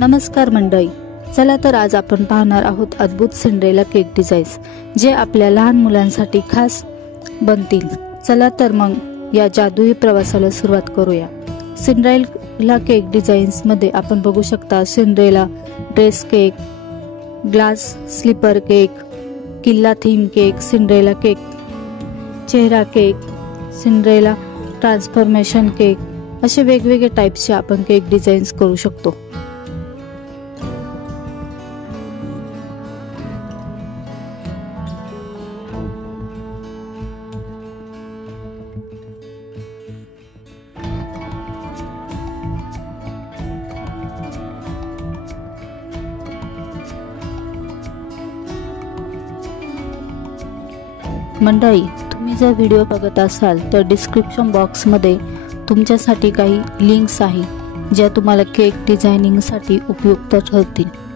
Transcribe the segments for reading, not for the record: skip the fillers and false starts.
नमस्कार मंडळी, चला तर आज आपण पाहणार आहोत अद्भुत सिंड्रेला केक डिझाईन्स जे आपल्या लहान मुलांसाठी खास बनतील। चला तर मग या जादुई प्रवासाला सुरुवात करूया। सिंड्रेला केक डिझाईन्स मध्ये आपण बघू शकता Cinderella dress cake, glass slipper cake, किल्ला थीम केक, सिंड्रेला केक चेहरा केक, सिंड्रेला ट्रान्सफॉर्मेशन केक, असे वेगवेगळे टाइप्सचे आपण केक डिझाईन्स करू शकतो। मंडळी, तुम्ही जर व्हिडिओ बघत असाल तर डिस्क्रिप्शन बॉक्समध्ये तुमच्यासाठी काही लिंक्स आहे ज्या तुम्हाला केक डिझायनिंगसाठी उपयुक्त ठरतील।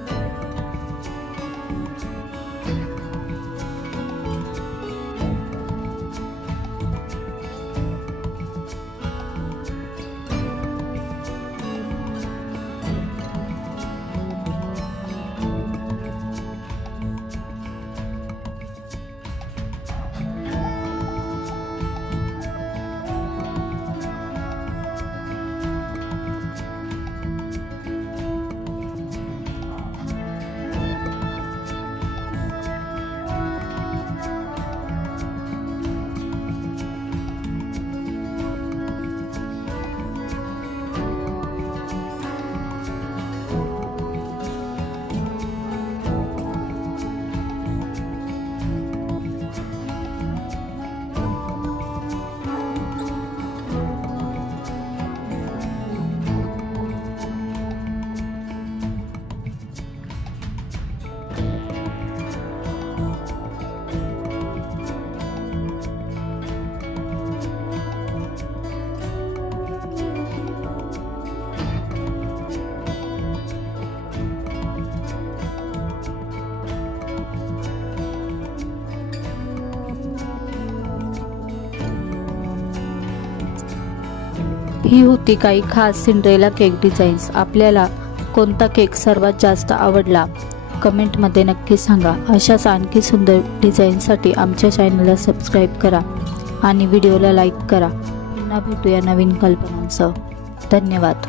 ही होती काही खास सिंड्रेला केक डिझाईन्स। आपल्याला कोणता केक सर्वात जास्त आवडला कमेंट मध्ये नक्की सांगा। अशाच आणखी सुंदर डिझाईनसाठी आमच्या चॅनलला सबस्क्राइब करा आणि व्हिडिओला लाईक करा। पुन्हा भेटूया नवीन कल्पनांसह। धन्यवाद।